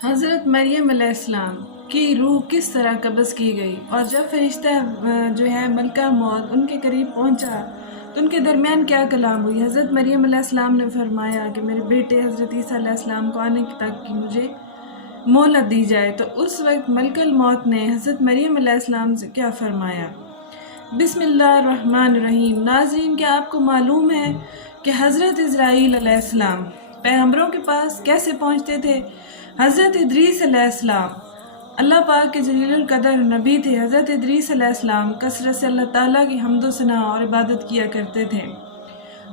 حضرت مریم علیہ السلام کی روح کس طرح قبض کی گئی، اور جب فرشتہ جو ہے ملکہ موت ان کے قریب پہنچا تو ان کے درمیان کیا کلام ہوئی۔ حضرت مریم علیہ السلام نے فرمایا کہ میرے بیٹے حضرت عیسیٰ علیہ السلام کو آنے تک کی مجھے مہلت دی جائے۔ تو اس وقت ملک الموت نے حضرت مریم علیہ السلام سے کیا فرمایا؟ بسم اللہ الرحمن الرحیم۔ ناظرین، کیا آپ کو معلوم ہے کہ حضرت اسرائیل علیہ السلام پیغمبروں کے پاس کیسے پہنچتے تھے؟ حضرت ادریس علیہ السلام اللہ پاک کے جلیل القدر نبی تھے۔ حضرت ادریس علیہ السلام کثرت سے اللہ تعالیٰ کی حمد و ثنا اور عبادت کیا کرتے تھے،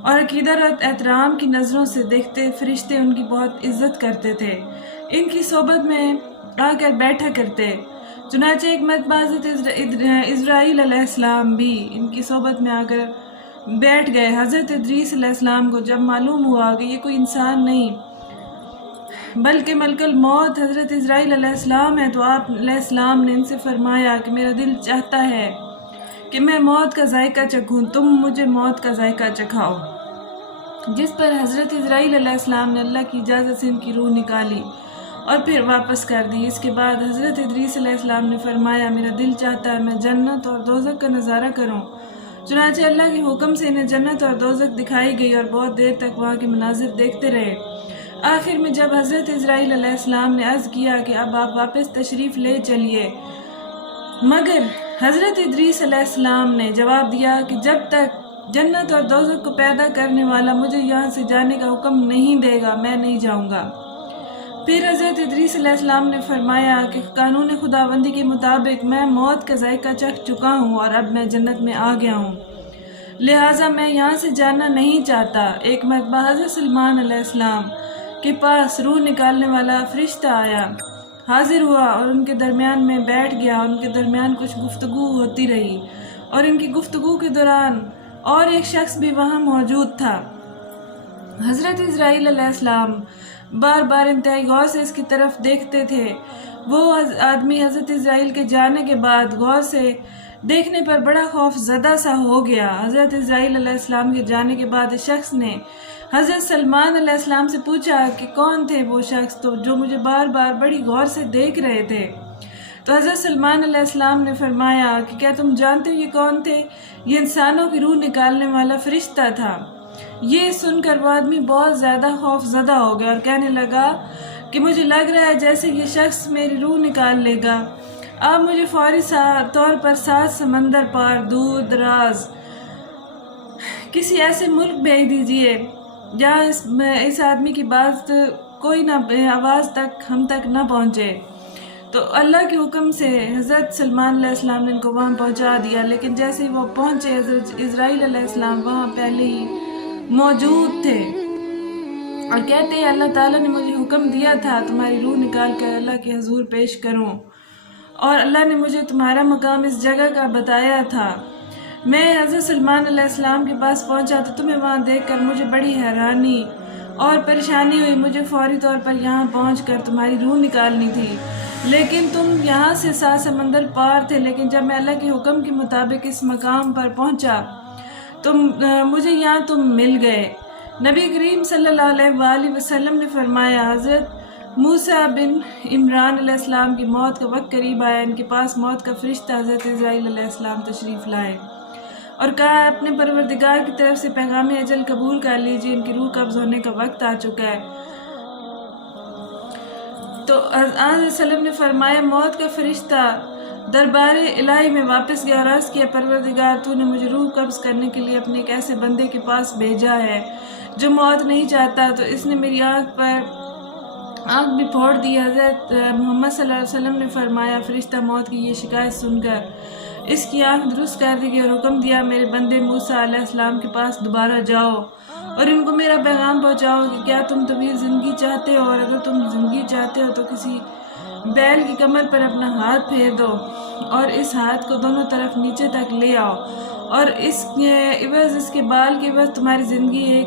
اور عقیدت اور احترام کی نظروں سے دیکھتے فرشتے ان کی بہت عزت کرتے تھے، ان کی صحبت میں آ کر بیٹھا کرتے۔ چنانچہ ایک مرتبہ حضرت اسرائیل علیہ السلام بھی ان کی صحبت میں آ کر بیٹھ گئے۔ حضرت ادریس علیہ السلام کو جب معلوم ہوا کہ یہ کوئی انسان نہیں بلکہ ملک الموت حضرت اسرائیل علیہ السلام ہے، تو آپ علیہ السلام نے ان سے فرمایا کہ میرا دل چاہتا ہے کہ میں موت کا ذائقہ چکھوں، تم مجھے موت کا ذائقہ چکھاؤ۔ جس پر حضرت اسرائیل علیہ السلام نے اللہ کی اجازت سے ان کی روح نکالی اور پھر واپس کر دی۔ اس کے بعد حضرت ادریس علیہ السلام نے فرمایا میرا دل چاہتا ہے میں جنت اور دوزخ کا نظارہ کروں۔ چنانچہ اللہ کے حکم سے انہیں جنت اور دوزخ دکھائی گئی اور بہت دیر تک وہاں کے مناظر دیکھتے رہے۔ آخر میں جب حضرت اسرائیل علیہ السلام نے عرض کیا کہ اب آپ واپس تشریف لے چلیے، مگر حضرت ادریس علیہ السلام نے جواب دیا کہ جب تک جنت اور دوزخ کو پیدا کرنے والا مجھے یہاں سے جانے کا حکم نہیں دے گا میں نہیں جاؤں گا۔ پھر حضرت ادریس علیہ السلام نے فرمایا کہ قانون خداوندی کے مطابق میں موت کا ذائقہ چکھ چکا ہوں اور اب میں جنت میں آ گیا ہوں، لہٰذا میں یہاں سے جانا نہیں چاہتا۔ ایک مرتبہ حضرت سلمان علیہ السلام کے پاس روح نکالنے والا فرشتہ آیا، حاضر ہوا اور ان کے درمیان میں بیٹھ گیا، اور ان کے درمیان کچھ گفتگو ہوتی رہی، اور ان کی گفتگو کے دوران اور ایک شخص بھی وہاں موجود تھا۔ حضرت اسرائیل علیہ السلام بار بار انتہائی غور سے اس کی طرف دیکھتے تھے۔ وہ آدمی حضرت اسرائیل کے جانے کے بعد غور سے دیکھنے پر بڑا خوف زدہ سا ہو گیا۔ حضرت اسرائیل علیہ السلام کے جانے کے بعد اس شخص نے حضرت سلمان علیہ السلام سے پوچھا کہ کون تھے وہ شخص تو جو مجھے بار بار بڑی غور سے دیکھ رہے تھے؟ تو حضرت سلمان علیہ السلام نے فرمایا کہ کیا تم جانتے ہو یہ کون تھے؟ یہ انسانوں کی روح نکالنے والا فرشتہ تھا۔ یہ سن کر وہ آدمی بہت زیادہ خوف زدہ ہو گیا اور کہنے لگا کہ مجھے لگ رہا ہے جیسے یہ شخص میری روح نکال لے گا۔ آپ مجھے فوری طور پر 7 سمندر پار دور دراز کسی ایسے ملک بھیج دیجیے جہاں اس آدمی کی بات کوئی نہ آواز تک ہم تک نہ پہنچے۔ تو اللہ کے حکم سے حضرت سلمان علیہ السلام نے ان کو وہاں پہنچا دیا، لیکن جیسے ہی وہ پہنچے حضرت اسرائیل علیہ السلام وہاں پہلے ہی موجود تھے اور کہتے ہیں اللہ تعالیٰ نے مجھے حکم دیا تھا تمہاری روح نکال کر اللہ کے حضور پیش کروں، اور اللہ نے مجھے تمہارا مقام اس جگہ کا بتایا تھا۔ میں حضرت سلمان علیہ السلام کے پاس پہنچا تو تمہیں وہاں دیکھ کر مجھے بڑی حیرانی اور پریشانی ہوئی۔ مجھے فوری طور پر یہاں پہنچ کر تمہاری روح نکالنی تھی، لیکن تم یہاں سے 7 سمندر پار تھے۔ لیکن جب میں اللہ کے حکم کے مطابق اس مقام پر پہنچا تو مجھے یہاں تم مل گئے۔ نبی کریم صلی اللہ علیہ وآلہ وسلم نے فرمایا حضرت موسیٰ بن عمران علیہ السلام کی موت کا وقت قریب آیا، ان کے پاس موت کا فرشتہ حضرت اسرائیل علیہ السلام تشریف لائے اور کہا اپنے پروردگار کی طرف سے پیغام اجل قبول کر لیجیے، ان کی روح قبض ہونے کا وقت آ چکا ہے۔ تو حضرت صلی اللہ علیہ وسلم نے فرمایا موت کا فرشتہ دربار الہی میں واپس گیا اور عرض کیا پروردگار تو نے مجھے روح قبض کرنے کے لیے اپنے ایک ایسے بندے کے پاس بھیجا ہے جو موت نہیں چاہتا، تو اس نے میری آنکھ بھی پھوڑ دی۔ حضرت محمد صلی اللہ علیہ وسلم نے فرمایا فرشتہ موت کی یہ شکایت سن کر اس کی آنکھ درست کر دی گئی اور حکم دیا میرے بندے موسیٰ علیہ السلام کے پاس دوبارہ جاؤ اور ان کو میرا پیغام پہنچاؤ کہ کیا تم طویل زندگی چاہتے ہو، اور اگر تم زندگی چاہتے ہو تو کسی بیل کی کمر پر اپنا ہاتھ پھیر دو اور اس ہاتھ کو دونوں طرف نیچے تک لے آؤ، اور اس کے بال کے عوض تمہاری زندگی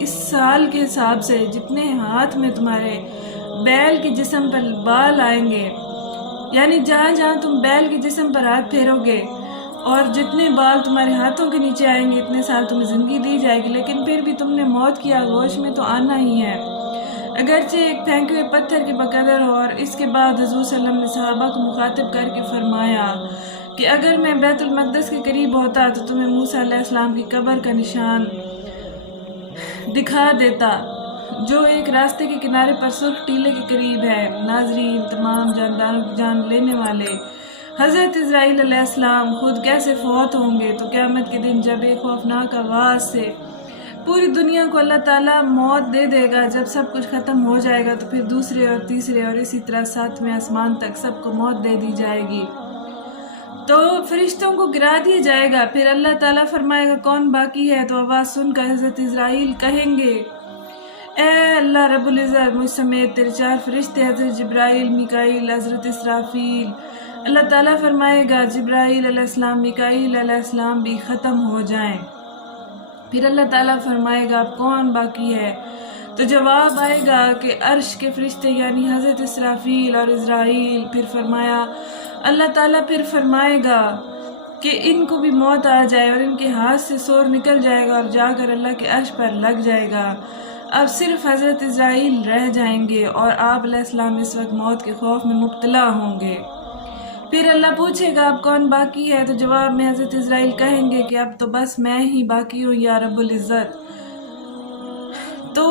اس سال کے حساب سے جتنے ہاتھ میں تمہارے بیل کے جسم پر بال آئیں گے، یعنی جہاں جہاں تم بیل کے جسم پر ہاتھ پھیرو گے اور جتنے بال تمہارے ہاتھوں کے نیچے آئیں گے اتنے سال تمہیں زندگی دی جائے گی، لیکن پھر بھی تم نے موت کی آغوش میں تو آنا ہی ہے۔ اگرچہ ایک پھینکے ہوئے پتھر کے بقدر ہو۔ اور اس کے بعد حضور صلی اللہ علیہ وسلم نے صحابہ کو مخاطب کر کے فرمایا کہ اگر میں بیت المقدس کے قریب ہوتا تو تمہیں موسیٰ علیہ السلام کی قبر کا نشان دکھا دیتا، جو ایک راستے کے کنارے پر سرخ ٹیلے کے قریب ہے۔ ناظرین، تمام جانداروں کی جان لینے والے حضرت اسرائیل علیہ السلام خود کیسے فوت ہوں گے، تو قیامت کے دن جب ایک خوفناک آواز سے پوری دنیا کو اللہ تعالیٰ موت دے دے گا، جب سب کچھ ختم ہو جائے گا تو پھر دوسرے اور تیسرے اور اسی طرح 7ویں آسمان تک سب کو موت دے دی جائے گی، تو فرشتوں کو گرا دیا جائے گا۔ پھر اللہ تعالیٰ فرمائے گا کون باقی ہے، تو آواز سن کر حضرت اسرائیل کہیں گے اے اللہ رب العزت، مجھ سمیت تیرے 4 فرشتے حضرت جبرائیل، میکائیل، حضرت اسرافیل۔ اللہ تعالیٰ فرمائے گا جبرائیل علیہ السلام، میکائیل علیہ السلام بھی ختم ہو جائیں۔ پھر اللہ تعالیٰ فرمائے گا اب کون باقی ہے، تو جواب آئے گا کہ عرش کے فرشتے یعنی حضرت اسرافیل اور اسرائیل۔ پھر فرمایا اللہ تعالیٰ پھر فرمائے گا کہ ان کو بھی موت آ جائے اور ان کے ہاتھ سے سور نکل جائے گا اور جا کر اللہ کے عرش پر لگ جائے گا۔ اب صرف حضرت اسرائیل رہ جائیں گے اور آپ علیہ السلام اس وقت موت کے خوف میں مبتلا ہوں گے۔ پھر اللہ پوچھے گا اب کون باقی ہے، تو جواب میں حضرت اسرائیل کہیں گے کہ اب تو بس میں ہی باقی ہوں یا رب العزت۔ تو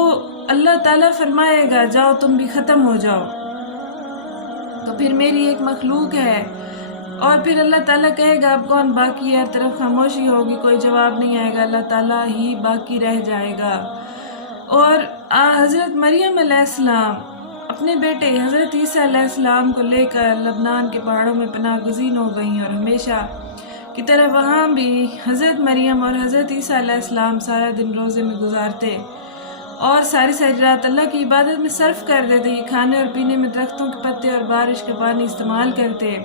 اللہ تعالیٰ فرمائے گا جاؤ تم بھی ختم ہو جاؤ، تو پھر میری ایک مخلوق ہے۔ اور پھر اللہ تعالیٰ کہے گا اب کون باقی ہے، ہر طرف خاموشی ہوگی، کوئی جواب نہیں آئے گا، اللہ تعالیٰ ہی باقی رہ جائے گا۔ اور حضرت مریم علیہ السلام اپنے بیٹے حضرت عیسیٰ علیہ السلام کو لے کر لبنان کے پہاڑوں میں پناہ گزین ہو گئیں، اور ہمیشہ کی طرح وہاں بھی حضرت مریم اور حضرت عیسیٰ علیہ السلام سارا دن روزے میں گزارتے اور ساری رات اللہ کی عبادت میں صرف کر دیتے، یہ کھانے اور پینے میں درختوں کے پتے اور بارش کا پانی استعمال کرتے۔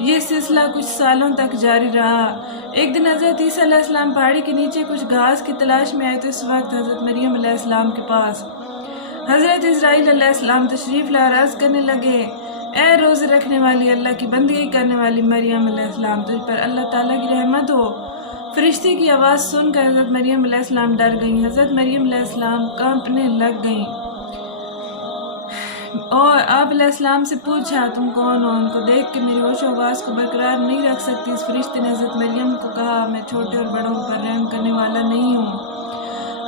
یہ سلسلہ کچھ سالوں تک جاری رہا۔ ایک دن حضرت عیسیٰ علیہ السلام پہاڑی کے نیچے کچھ گھاس کی تلاش میں آئے، تو اس وقت حضرت مریم علیہ السلام کے پاس حضرت اسرائیل علیہ السلام تشریف لا عرض کرنے لگے اے روزے رکھنے والی، اللہ کی بندگی کرنے والی مریم علیہ السلام، تجھ پر اللہ تعالیٰ کی رحمت ہو۔ فرشتے کی آواز سن کر حضرت مریم علیہ السلام ڈر گئیں۔ حضرت مریم علیہ السلام کانپنے لگ گئیں اور آپ علیہ السلام سے پوچھا تم کون ہو؟ ان کو دیکھ کے میری ہوش و حواس کو برقرار نہیں رکھ سکتی۔ اس فرشتے نے حضرت مریم کو کہا میں چھوٹے اور بڑوں پر رحم کرنے والا نہیں ہوں،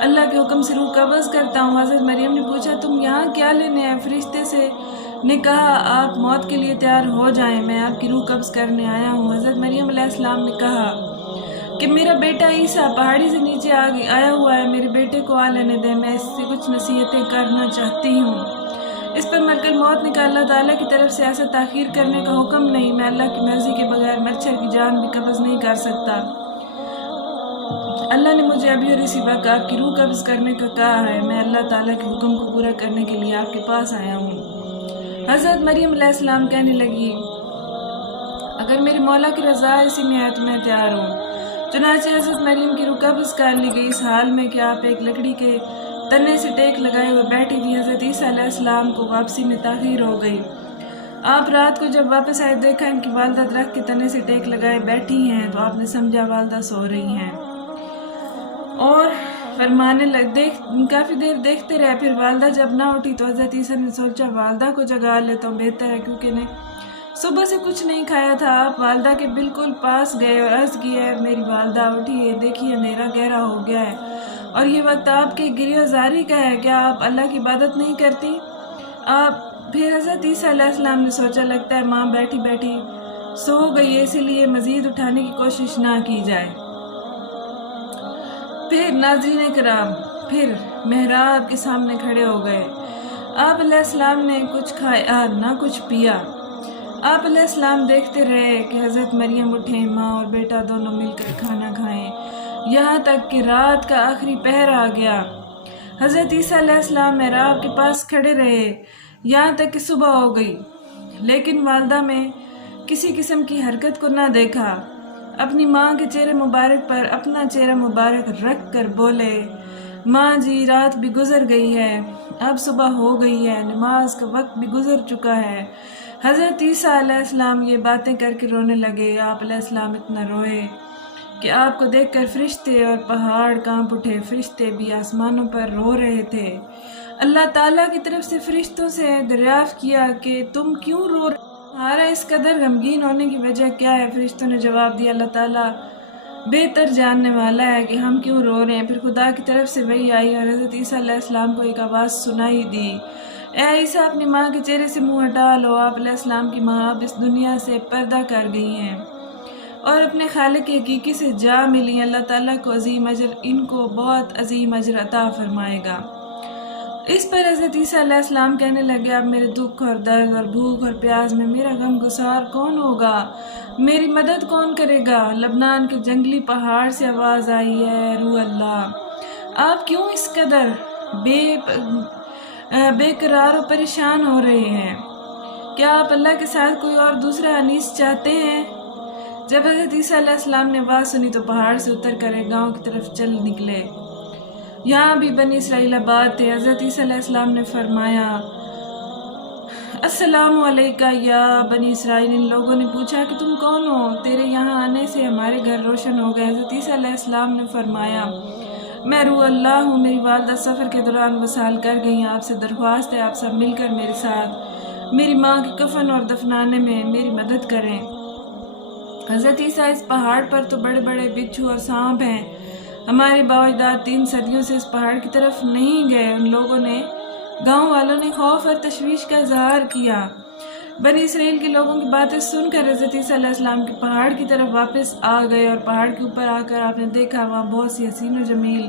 اللہ کے حکم سے روح قبض کرتا ہوں۔ حضرت مریم نے پوچھا تم یہاں کیا لینے آئے؟ فرشتے نے کہا آپ موت کے لیے تیار ہو جائیں، میں آپ کی روح قبض کرنے آیا ہوں۔ حضرت مریم علیہ السلام نے کہا کہ میرا بیٹا عیسیٰ پہاڑی سے نیچے آیا ہوا ہے، میرے بیٹے کو آ لینے دیں، میں اس سے کچھ نصیحتیں کرنا چاہتی ہوں۔ اس پر ملکل موت نے کہا اللہ تعالیٰ کی طرف سے ایسا تاخیر کرنے کا حکم نہیں، میں اللہ کی مرضی کے بغیر مچھر کی جان بھی قبض نہیں کر سکتا۔ اللہ نے مجھے ابھی اور اسی وقت آپ کی روح قبض کرنے کا کہا ہے، میں اللہ تعالیٰ کے حکم کو پورا کرنے کے لیے آپ کے پاس آیا ہوں۔ حضرت مریم علیہ السلام کہنے لگی اگر میرے مولا کی رضا اسی میں ہے تو میں تیار ہوں۔ چنانچہ حضرت مریم کی روح قبض کر لی گئی، اس حال میں کہ آپ ایک لکڑی کے تنے سے ٹیک لگائے ہوئے بیٹھی تھی۔ حضرت عیسیٰ علیہ السلام کو واپسی میں تاخیر ہو گئی۔ آپ رات کو جب واپس آئے دیکھا ان کی والدہ درخت کے تنے سے ٹیک لگائے بیٹھی ہیں، تو آپ نے سمجھا والدہ سو رہی ہیں اور فرمانے کافی دیر دیکھتے رہے۔ پھر والدہ جب نہ اٹھی تو حضرت عیسیٰ نے سوچا والدہ کو جگا لیتا ہوں، بہتر ہے کیونکہ نے صبح سے کچھ نہیں کھایا تھا۔ آپ والدہ کے بالکل پاس گئے اور عرض کی ہے میری والدہ اٹھیے، دیکھیے اندھیرا گہرا ہو گیا ہے اور یہ وقت آپ کے گریہ زاری کا ہے، کیا آپ اللہ کی عبادت نہیں کرتی؟ پھر حضرت عیسیٰ علیہ السلام نے سوچا لگتا ہے ماں بیٹھی بیٹھی سو گئی ہے، اسی لیے مزید اٹھانے کی کوشش نہ کی جائے۔ پھر ناظرین کرام پھر محراب کے سامنے کھڑے ہو گئے۔ آپ علیہ السلام نے کچھ کھایا نہ کچھ پیا۔ آپ علیہ السلام دیکھتے رہے کہ حضرت مریم اٹھیں، ماں اور بیٹا دونوں مل کر کھانا کھائیں، یہاں تک کہ رات کا آخری پہر آ گیا۔ حضرت عیسیٰ علیہ السلام محراب کے پاس کھڑے رہے یہاں تک کہ صبح ہو گئی، لیکن والدہ میں کسی قسم کی حرکت کو نہ دیکھا۔ اپنی ماں کے چہرے مبارک پر اپنا چہرہ مبارک رکھ کر بولے ماں جی رات بھی گزر گئی ہے، اب صبح ہو گئی ہے، نماز کا وقت بھی گزر چکا ہے۔ حضرت عیسیٰ علیہ السلام یہ باتیں کر کے رونے لگے۔ آپ علیہ السلام اتنا روئے کہ آپ کو دیکھ کر فرشتے اور پہاڑ کانپ اٹھے، فرشتے بھی آسمانوں پر رو رہے تھے۔ اللہ تعالیٰ کی طرف سے فرشتوں سے دریافت کیا کہ تم کیوں رو رہے ہو؟ تمہارا اس قدر غمگین ہونے کی وجہ کیا ہے؟ فرشتوں نے جواب دیا اللہ تعالیٰ بہتر جاننے والا ہے کہ ہم کیوں رو رہے ہیں۔ پھر خدا کی طرف سے وحی آئی اور حضرت عیسیٰ علیہ السلام کو ایک آواز سنائی دی، اے عیسیٰ اپنی ماں کے چہرے سے منہ ہٹا لو۔ آپ علیہ السلام کی ماں اب اس دنیا سے پردہ کر گئی ہیں اور اپنے خالق حقیقی سے جا ملی۔ اللہ تعالیٰ کو عظیم اجر، ان کو بہت عظیم اجر عطا فرمائے گا۔ اس پر حضرت عیسیٰ علیہ السلام کہنے لگے اب میرے دکھ اور درد اور بھوک اور پیاس میں میرا غم گسار کون ہوگا؟ میری مدد کون کرے گا؟ لبنان کے جنگلی پہاڑ سے آواز آئی ہے روح اللہ، آپ کیوں اس قدر بے قرار و پریشان ہو رہے ہیں؟ کیا آپ اللہ کے ساتھ کوئی اور دوسرا انیس چاہتے ہیں؟ جب حضرت عیسیٰ علیہ السلام نے آواز سنی تو پہاڑ سے اتر کر ایک گاؤں کی طرف چل نکلے۔ یہاں بھی بنی اسرائیل آباد تھے۔ حضرت عیسیٰ علیہ السلام نے فرمایا السلام علیکہ یا بنی اسرائیل۔ ان لوگوں نے پوچھا کہ تم کون ہو؟ تیرے یہاں آنے سے ہمارے گھر روشن ہو گئے۔ حضرت عیسیٰ علیہ السلام نے فرمایا میں روح اللہ ہوں، میری والدہ سفر کے دوران وصال کر گئی، آپ سے درخواست ہے آپ سب مل کر میرے ساتھ میری ماں کے کفن اور دفنانے میں میری مدد کریں۔ حضرت عیسیٰ اس پہاڑ پر تو بڑے بڑے بچھو اور سانپ ہیں، ہمارے باو اجداد 3 صدیوں سے اس پہاڑ کی طرف نہیں گئے۔ ان لوگوں نے، گاؤں والوں نے خوف اور تشویش کا اظہار کیا۔ بنی اسرائیل کے لوگوں کی باتیں سن کر حضرت عیسیٰ علیہ السلام کے پہاڑ کی طرف واپس آ گئے اور پہاڑ کے اوپر آ کر آپ نے دیکھا وہاں بہت سی حسین و جمیل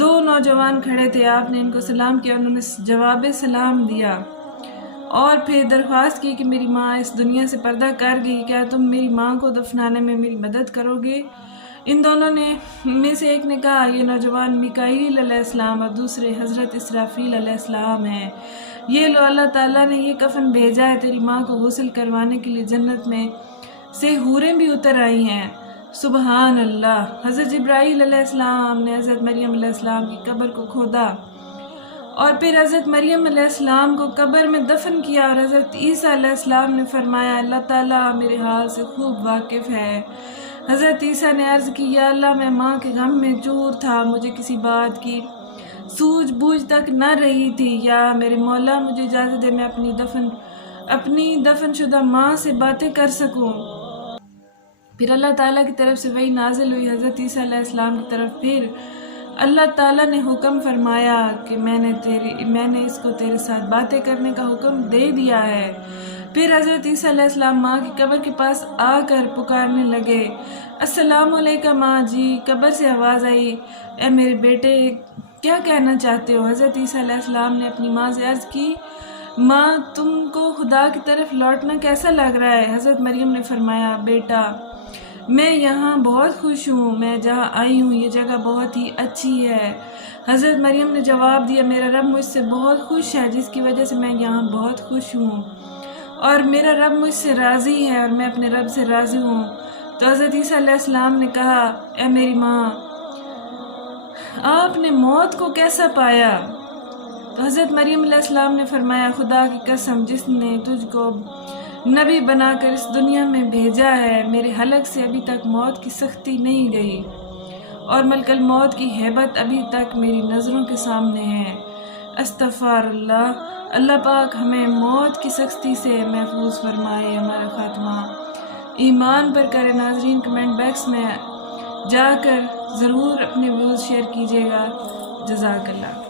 2 نوجوان کھڑے تھے۔ آپ نے ان کو سلام کیا، انہوں نے جواب سلام دیا اور پھر درخواست کی کہ میری ماں اس دنیا سے پردہ کر گئی، کیا تم میری ماں کو دفنانے میں میری مدد کرو گے؟ ان دونوں میں سے ایک نے کہا یہ نوجوان میکائیل علیہ السلام اور دوسرے حضرت اسرافیل علیہ السلام ہیں۔ یہ لو اللہ تعالیٰ نے یہ کفن بھیجا ہے، تیری ماں کو غسل کروانے کے لیے جنت میں سے حوریں بھی اتر آئی ہیں۔ سبحان اللہ۔ حضرت جبرائیل علیہ السلام نے حضرت مریم علیہ السلام کی قبر کو کھودا اور پھر حضرت مریم علیہ السلام کو قبر میں دفن کیا، اور حضرت عیسیٰ علیہ السلام نے فرمایا اللہ تعالیٰ میرے حال سے خوب واقف ہے۔ حضرت عیسیٰ نے عرض کی یا اللہ میں ماں کے غم میں چور تھا، مجھے کسی بات کی سوجھ بوجھ تک نہ رہی تھی، یا میرے مولا مجھے اجازت دے میں اپنی دفن شدہ ماں سے باتیں کر سکوں۔ پھر اللہ تعالیٰ کی طرف سے وحی نازل ہوئی حضرت عیسیٰ علیہ السلام کی طرف۔ پھر اللہ تعالیٰ نے حکم فرمایا کہ میں نے اس کو تیرے ساتھ باتیں کرنے کا حکم دے دیا ہے۔ پھر حضرت عیسیٰ علیہ السلام ماں کی قبر کے پاس آ کر پکارنے لگے السلام علیکم ماں جی۔ قبر سے آواز آئی اے میرے بیٹے کیا کہنا چاہتے ہو؟ حضرت عیسیٰ علیہ السلام نے اپنی ماں سے عرض کی ماں تم کو خدا کی طرف لوٹنا کیسا لگ رہا ہے؟ حضرت مریم نے فرمایا بیٹا میں یہاں بہت خوش ہوں، میں جہاں آئی ہوں یہ جگہ بہت ہی اچھی ہے۔ حضرت مریم نے جواب دیا میرا رب مجھ سے بہت خوش ہے جس کی وجہ سے میں یہاں بہت خوش ہوں، اور میرا رب مجھ سے راضی ہے اور میں اپنے رب سے راضی ہوں۔ تو حضرت عیسیٰ علیہ السلام نے کہا اے میری ماں آپ نے موت کو کیسا پایا؟ تو حضرت مریم علیہ السلام نے فرمایا خدا کی قسم جس نے تجھ کو نبی بنا کر اس دنیا میں بھیجا ہے، میرے حلق سے ابھی تک موت کی سختی نہیں گئی اور ملک الموت کی ہیبت ابھی تک میری نظروں کے سامنے ہے۔ استغفار اللہ۔ اللہ پاک ہمیں موت کی سختی سے محفوظ فرمائے، ہمارا خاتمہ ایمان پر کرے۔ ناظرین کمنٹ باکس میں جا کر ضرور اپنے ویوز شیئر کیجیے گا۔ جزاک اللہ۔